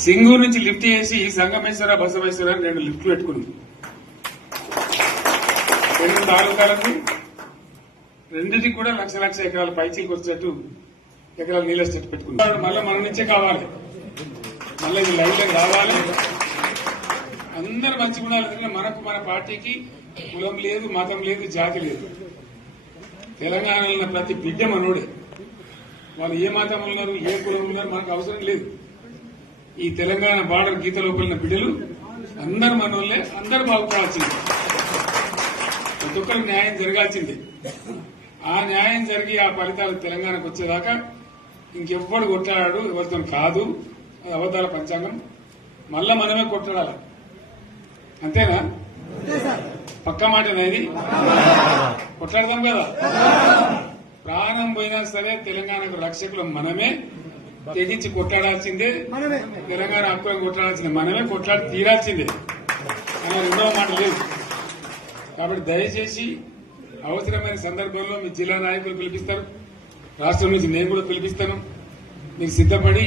సింగూరు నుంచి లిఫ్ట్ చేసి సంగమేశ్వర బసవేశ్వర అని 2 లిఫ్ట్లు పెట్టుకుంది. 2 తాలూకాలకు రెండింటికి కూడా లక్ష ఎకరాల పైచీలకు వచ్చేట్టు ఎకరాల నీళ్ళ చెట్టు పెట్టుకున్నారు. మళ్ళీ మన నుంచే కావాలి, మళ్ళీ ఇది లైన్లో రావాలి. అందరు మంచిగా ఉండాలి. ఎందుకంటే మనకు మన పార్టీకి కులం లేదు, మతం లేదు, జాతి లేదు. తెలంగాణలో ఉన్న ప్రతి బిడ్డ మనోడే. వాళ్ళు ఏ మతం ఉన్నారు, ఏ కులం ఉన్నారు మనకు అవసరం లేదు. ఈ తెలంగాణ బార్డర్ గీత లోపలిన బిడ్డలు అందరు మనోళ్ళే, అందరు బాగుపడాల్సిందే. ప్రతి ఒక్కరికి న్యాయం జరగాల్సిందే. ఆ న్యాయం జరిగి ఆ ఫలితాలు తెలంగాణకు వచ్చేదాకా ఇంకెవ్వడు కొట్లాడాడు, ఎవరితో కాదు. అది అబద్దాల పంచాంగం. మళ్ళా మనమే కొట్లాడాలి. అంతేనా? పక్క మాట అనేది కొట్లాడదాం కదా. ప్రాణం పోయినా సరే తెలంగాణకు రక్షకులు మనమే. తెగించి కొట్లాడాల్సిందే. తెలంగాణ హక్కులను కొట్లాడాల్సిందే. మనమే కొట్లాడి తీరాల్సిందే. అలా రెండవ మాట లేదు. కాబట్టి దయచేసి అవసరమైన సందర్భంలో మీ జిల్లా నాయకులు పిలిపిస్తారు, రాష్ట్రం నుంచి నేను కూడా పిలిపిస్తాను. మీకు సిద్దపడి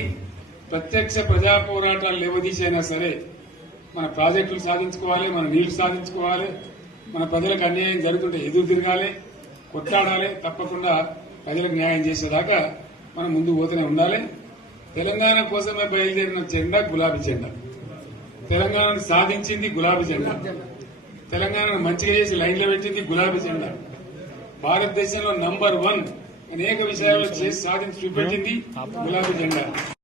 ప్రత్యక్ష ప్రజా పోరాటాలు లేవదీసైనా సరే మన ప్రాజెక్టులు సాధించుకోవాలి, మన నీళ్లు సాధించుకోవాలి, మన ప్రజలకు అన్యాయం జరుగుతుంటే ఎదురు తిరగాలి, కొట్లాడాలి. తప్పకుండా ప్రజలకు న్యాయం చేసేదాకా మనం ముందు పోతూనే ఉండాలి. తెలంగాణ కోసమే బయలుదేరిన జెండా గులాబీ జెండా. తెలంగాణను సాధించింది గులాబీ జెండా. తెలంగాణను మంచిగా చేసి లైన్లో పెట్టింది గులాబీ జెండా. భారతదేశంలో నంబర్ 1 అనేక విషయాల్లో చేసి సాధించి చూపెట్టింది గులాబీ జెండా.